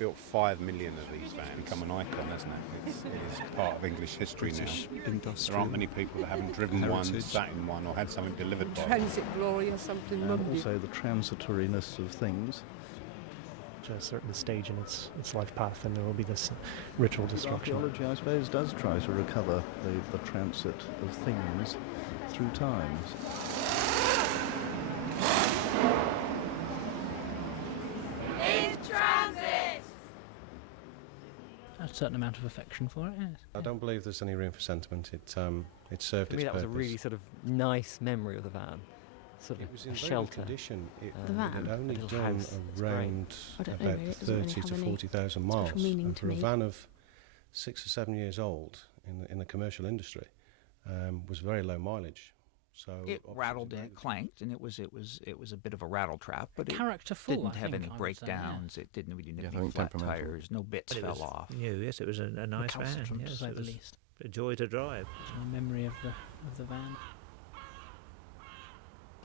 built 5 million of these vans. It's become an icon, hasn't it? It is part of English history British now. industrial There aren't many people that haven't driven heritage. one, sat in one, or had something delivered by one. Transit glory or something. Also the transitoriness of things. To a certain stage in its life path, and there will be this ritual destruction. Archaeology, I suppose, does try to recover the transit of things through times. A certain amount of affection for it, yes. I don't believe there's any room for sentiment. It served its To me, that purpose. was a really sort of nice memory of the van. Sort of It was in a very good shelter. condition. The van? It had only A little done house. It's around I don't know about really, it doesn't really 30 to have any 40,000 miles. special meaning And to for a me. van of 6 or 7 years old in the commercial industry, was very low mileage. So It obviously rattled it's and a it clanked, and it was a bit of a rattle trap, but it Characterful, didn't I have think, any I would say, breakdowns. It didn't really Yeah, have I any think flat temperamental. tires. No bits But it fell was off. new, yes, it was a nice van. Recalcitrant, Yes, to say it the was least. a joy to drive. My memory of the van.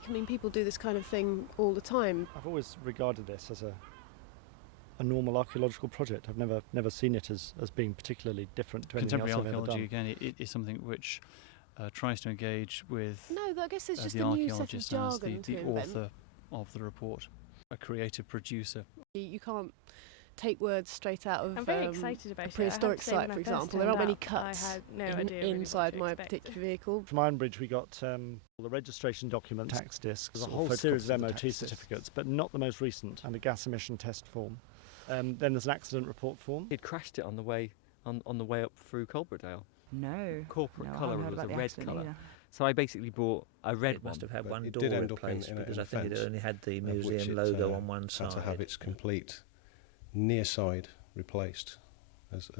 I mean, people do this kind of thing all the time. I've always regarded this as a normal archaeological project. I've never seen it as being particularly different to anything else Contemporary I've ever archaeology, done. again, it is something which tries to engage with No, I guess it's just the a new set of archaeologist as jargon the to invent. author of the report, a creative producer. You can't take words straight out of I'm very excited about a it. prehistoric I have to say, when site, I for first example. There aren't turned many up, cuts I had no idea really what inside to my expect. particular vehicle. From Ironbridge we got the registration document, tax discs, there's a Sort of whole series photocopies of of the MOT tax discs. certificates, but not the most recent, and a gas emission test form. Then there's an accident report form. He'd crashed it on the way up through Coalbrookdale. No. Corporate No, I colour haven't heard was about a the red accident colour. either. So I basically bought a red It must one. have had But one it door did end up replaced in a because I think it fence, only had the of which museum it, logo on one had side. to have its complete near side replaced as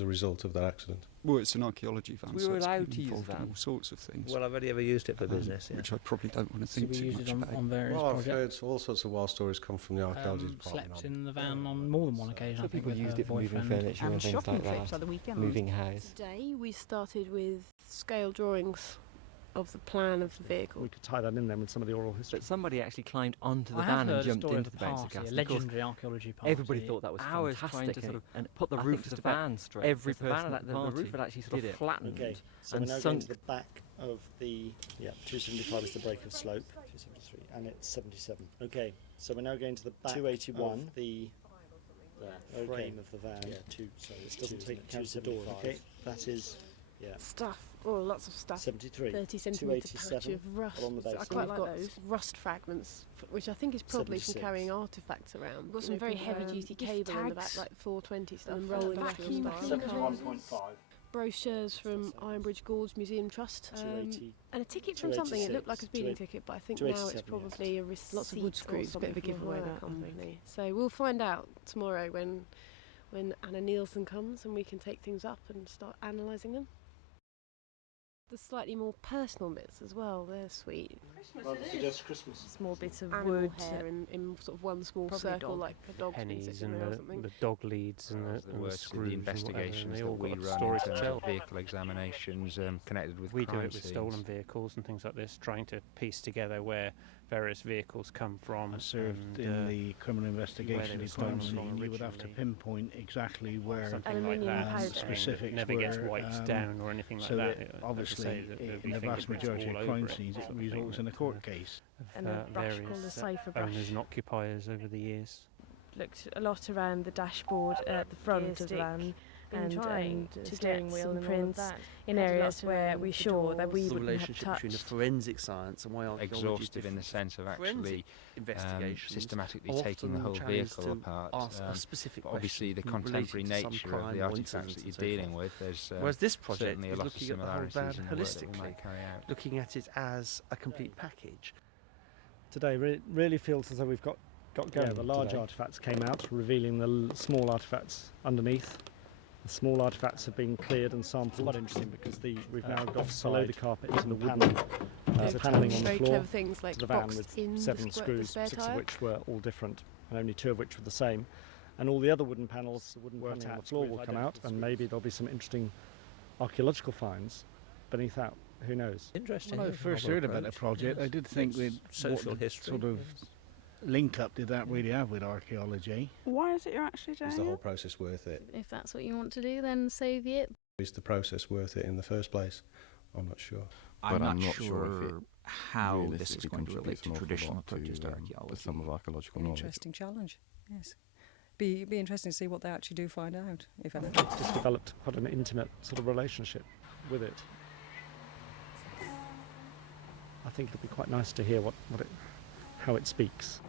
a result of that accident. Well, it's an archaeology van, We so were it's allowed to use involved the in van. all sorts of things, Well, I've only ever used it for business, yeah. which I probably don't want to So think we too used much it about. on various Well, I've projects. heard all sorts of wild stories come from the archaeology department. Slept in the van on more than one occasion, I So think, people with used her it for moving boyfriend. furniture And and things shopping like trips that. at the weekend. Moving house. Today we started with scale drawings of the plan of the vehicle. We could tie that in then with some of the oral history. But somebody actually climbed onto the I have van heard and a jumped story into of the a banks of party, gas. a And of course, legendary archaeology party. everybody thought that was Hours fantastic. trying to and sort of and put the I roof think of the just about van straight. every because the van person had- at the the roof party had actually sort of did it. flattened Okay, so and we're now going to sunk. the back of the 275 is the break of slope, 273, and it's 77. Okay, so we're now going to the back 281, the frame of the van. Yeah, so it doesn't take account of the door. Okay, that is Stuff, lots of stuff. 73. 30 centimetre patch 287 of rust. along the base. I And quite we've like got those rust fragments, which I think is probably from 76. carrying artefacts around. We've got some We've very got, heavy-duty gift cable in the back, tags like 420 stuff, and rolling vacuum style. cleaners. 71.5. Brochures from Ironbridge Gorge Museum Trust, 280. and a ticket from something. It looked like a speeding 280, ticket, but I think now it's 287, yes. probably a receipt. Lots of wood screws, a bit of a giveaway, that company. I So we'll find out tomorrow when Anna Nielsen comes and we can take things up and start analysing them. The slightly more personal bits as well, they're sweet. Suggest Christmas. Small bits of Animal wood. hair in sort of one small Probably circle, dog. like a dog's been Pennies sitting and there or something. the dog leads and There the were screws the and whatever, and investigations they that all we got a run story in to terms tell. of vehicle examinations connected with We do crime it with stolen scenes. vehicles and things like this, trying to piece together where various vehicles come from. I served and, in the criminal investigation were stolen department, from and you would have to originally. pinpoint exactly where something like Aluminium that. powder. and specifics it never gets were, wiped down or anything like so that. that As I obviously say, there'd in be the vast fingerprints majority all of over crime it, scenes sort it of results thing, in a but, court case. And a brush called a cipher brush. owners and occupiers over the years. Looked a lot around the dashboard at the front of the van and to steering get wheel some and prints prints in areas where we sure that we The wouldn't have relationship between the touched. forensic science and why archaeology is Exhaustive in the different. sense of actually Forensic investigations systematically are taking the often whole challenged vehicle to apart. ask a specific But obviously, the question related contemporary to some nature of crime the or artifacts incident that and you're so dealing forth. with, there's Whereas this project certainly a is lot of looking at the whole similarities van in the work that we holistically, might carry out. looking at it as a complete package. Today really feels as though we've got going. Yeah, the large artefacts came out, revealing the small artefacts underneath. The small artefacts have been cleared and sampled. It's quite interesting because we've now got below the carpet some panelling on the Very floor clever things like to the van boxed with in 7 the screws, spare 6 of tyre. which were all different, and only 2 of which were the same. And all the other wooden panels, the wooden panels on the floor will come out, and maybe there'll be some interesting archaeological finds beneath that. Who knows? Interesting. When I first heard about the project, I did think we'd Social wanted history. sort of link up did that really have with archaeology? Why is it you're actually doing Is the whole it? process worth it? If that's what you want to do, then so be it. Is the process worth it in the first place? I'm not sure. I'm not sure how this is going to relate to traditional approaches to archaeology. Some of archaeological knowledge. Interesting challenge, yes. Be interesting to see what they actually do find out, if anything. Just developed quite an intimate sort of relationship with it. I think it'll be quite nice to hear how it speaks.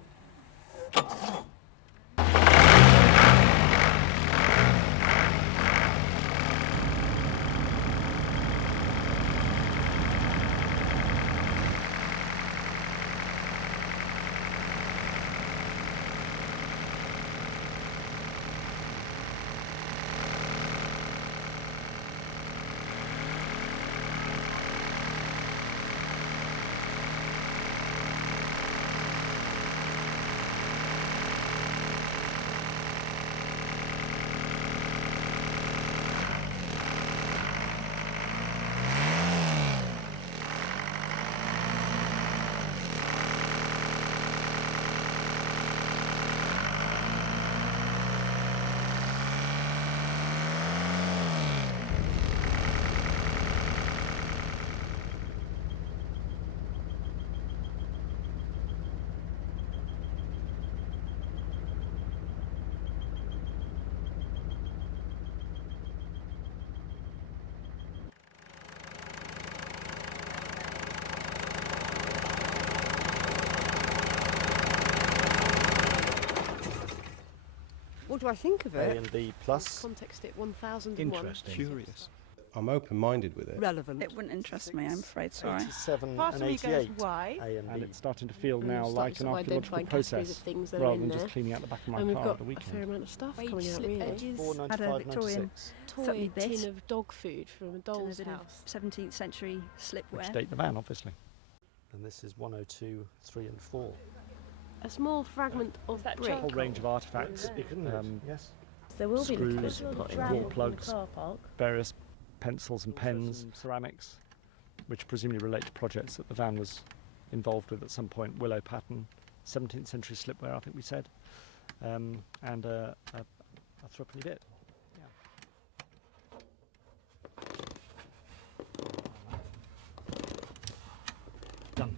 What do I think of it? A and B plus. Context it 1001. Interesting. Curious. I'm open-minded with it. Relevant. It wouldn't interest me, I'm afraid, sorry. 87 Part and of me goes, 88. why? A and it's starting to feel now Starting like to an sort of archaeological identifying categories of process things that are rather in than there. just cleaning out the back of my And we've car got at the a fair weekend. amount of stuff Wage coming out, slip really. edges, 495, had a Victorian 96. Toy something bit, tin of dog food from a and doll's a bit house. of 17th century Which slipware. date the van, obviously. And this is 102, 3 and 4. A small fragment of that A whole range of artefacts. Yes. There will be little bits screws, of plotting wall here. plugs, various pencils and pens, ceramics, which presumably relate to projects that the van was involved with at some point. Willow pattern, 17th century slipware, I think we said, and a threepenny bit. Done.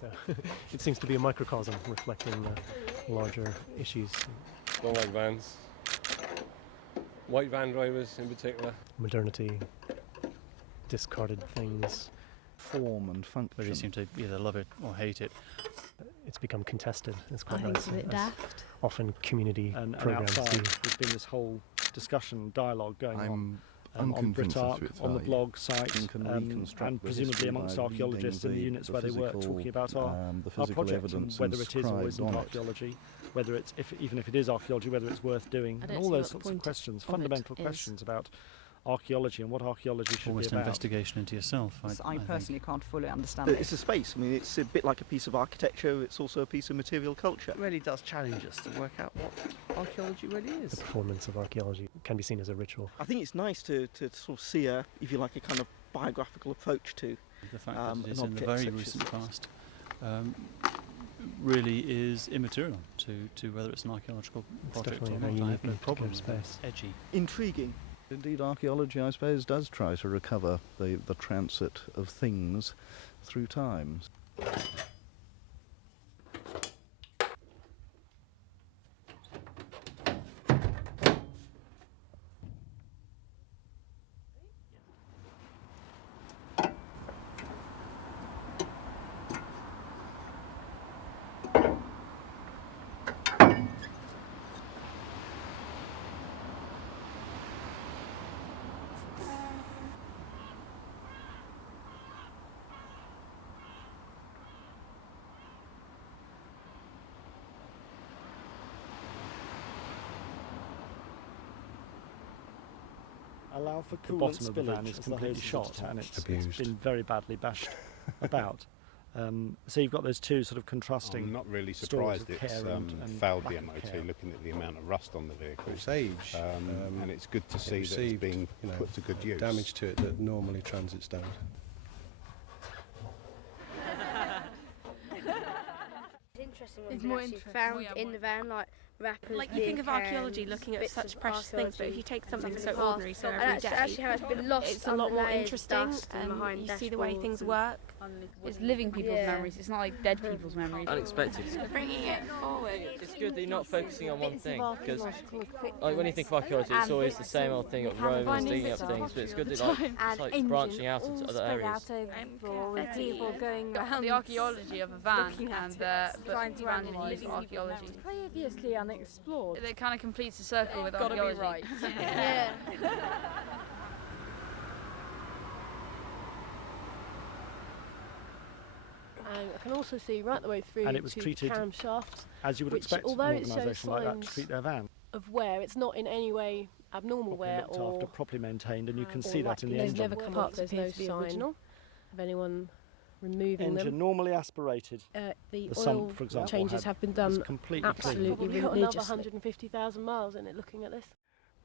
So it seems to be a microcosm reflecting the larger issues. Don't like vans. White van drivers in particular. Modernity, discarded things. Form and function. But you seem to either love it or hate it. It's become contested. It's quite I think nice. it's a bit as daft. Often community And programs outside, do. there's been this whole discussion, dialogue going on I'm on unconvinced as to BritArch, its on the value. blog site, You can reconstruct and the presumably history amongst by archaeologists in the reading units the where they work, physical, talking about our the physical project, and evidence whether it is or inscribed isn't on it. archaeology, whether it's even if it is archaeology, whether it's worth doing, I and don't all see those what the sorts point of questions, of it fundamental is. questions about archaeology and what archaeology should Almost be an about. investigation into yourself. I personally can't fully understand It's a space. I mean, it's a bit like a piece of architecture. It's also a piece of material culture. It really does challenge us to work out what archaeology really is. The performance of archaeology can be seen as a ritual. I think it's nice to sort of see a, if you like, a kind of biographical approach to The fact an that it is in the object very such as recent this. past really is immaterial to whether it's an archaeological It's project definitely or a not. very I unique have no and problem particular with space. that. Edgy. Intriguing. Indeed, archaeology, I suppose, does try to recover the transit of things through time. Allow for The coolant bottom of the van spillage is as the completely hoses shot, and it's Abused. been very badly bashed about. So you've got those two sort of contrasting. I'm not really stories surprised of it's care and failed the lack of MOT, care. looking at the amount of rust on the vehicle. Its age. And it's good to see that it's received, being you know, put to good use. damage to it that normally transits don't. Interesting It's ones more actually interesting. found Oh, yeah, in more- the van, like wrappers, Like you think of beer archaeology cans, looking at bits such of precious things, but if you archaeology take something from so the past, ordinary, so and every that's day, actually how it's been lost. it's a lot under more layers of interesting, dust and and behind you see the way dashboards things and- work. It's living people's Yeah. memories. It's not like dead people's memories. Unexpected. Bringing it forward. It's good that you're not focusing on one thing, because archaeological when you think of archaeology, it's always the same old thing of Romans digging up things, but it's good that it's like branching out into other areas. The archaeology of a van and trying to van analyse in archaeology. previously unexplored. It kind of completes a circle with Gotta be archaeology. right. Yeah. And I can also see right the way through And it was to treated camshafts, as you would which, expect an although it shows organisation like that to signs treat their van. of wear, it's not in any way abnormal Properly wear looked or after, properly maintained, and you can or see that in the there's engine. never come up. There's no sign of anyone removing Engine them. normally aspirated. The The oil sump, for example, changes have been done completely absolutely clean. religiously. Another 150,000 miles in it. Looking at this.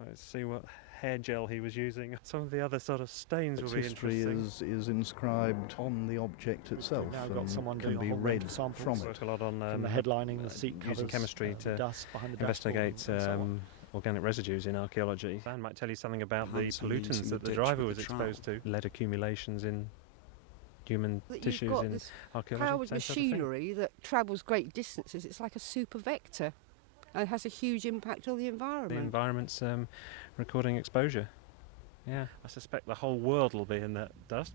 Let's see what hair gel he was using. Some of the other sort of stains will Its be history interesting. is inscribed on the object itself Now got and someone can doing a be whole range read of samples. from it. Work a lot on From the headlining, the seat covers, using chemistry the to dust behind the investigate dashboard and so on. organic residues in archaeology. Dan might tell you something about the Plants and leaves pollutants in that the the ditch driver with was the exposed to. Lead accumulations in human That tissues you've got in this archaeology. powered same sort of thing. machinery that travels great distances. It's like a super vector and has a huge impact on the The environment. environment's recording exposure. Yeah, I suspect the whole world will be in that dust.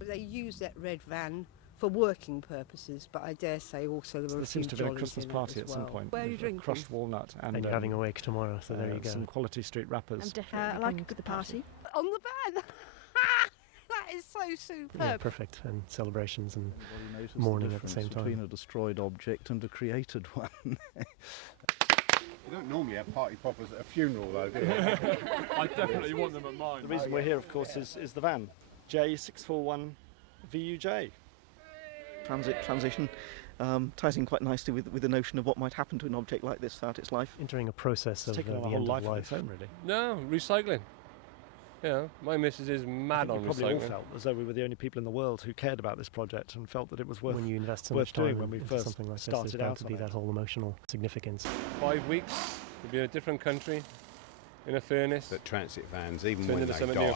They use that red van for working purposes, but I dare say also there were There a seems few to have been a jollies Christmas in it party as at some well. point. Where are you with a drinking? crushed walnut and you're having a wake tomorrow, so there you go. Some Quality Street wrappers. I like a good party. On the van! That is so superb. Yeah, perfect. And celebrations and Everybody noticed mourning the at the difference same between time. a destroyed object and a created one. You don't normally have party poppers at a funeral, though, do you? I definitely want them at mine. The reason we're here, of course, is the van. J641 VUJ. Transition ties in quite nicely with the notion of what might happen to an object like this throughout its life. Entering a process It's of taken the on a whole end life of of life. its own, really. No, recycling. You know, my missus is I mad think on we probably all recycling. felt as though we were the only people in the world who cared about this project and felt that it was worth When you invest so worth much time doing when we into first something like this, started there's bound out to on be it. that whole emotional significance. 5 weeks to be in a different country, in a furnace. That transit vans, even Turn when into they something die, new.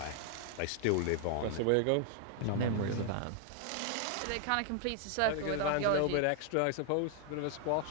they still live on. That's the way it goes. Memory of the van. It kind of completes a I circle think with the van's a little archaeology. bit extra, I suppose. A bit of a squash.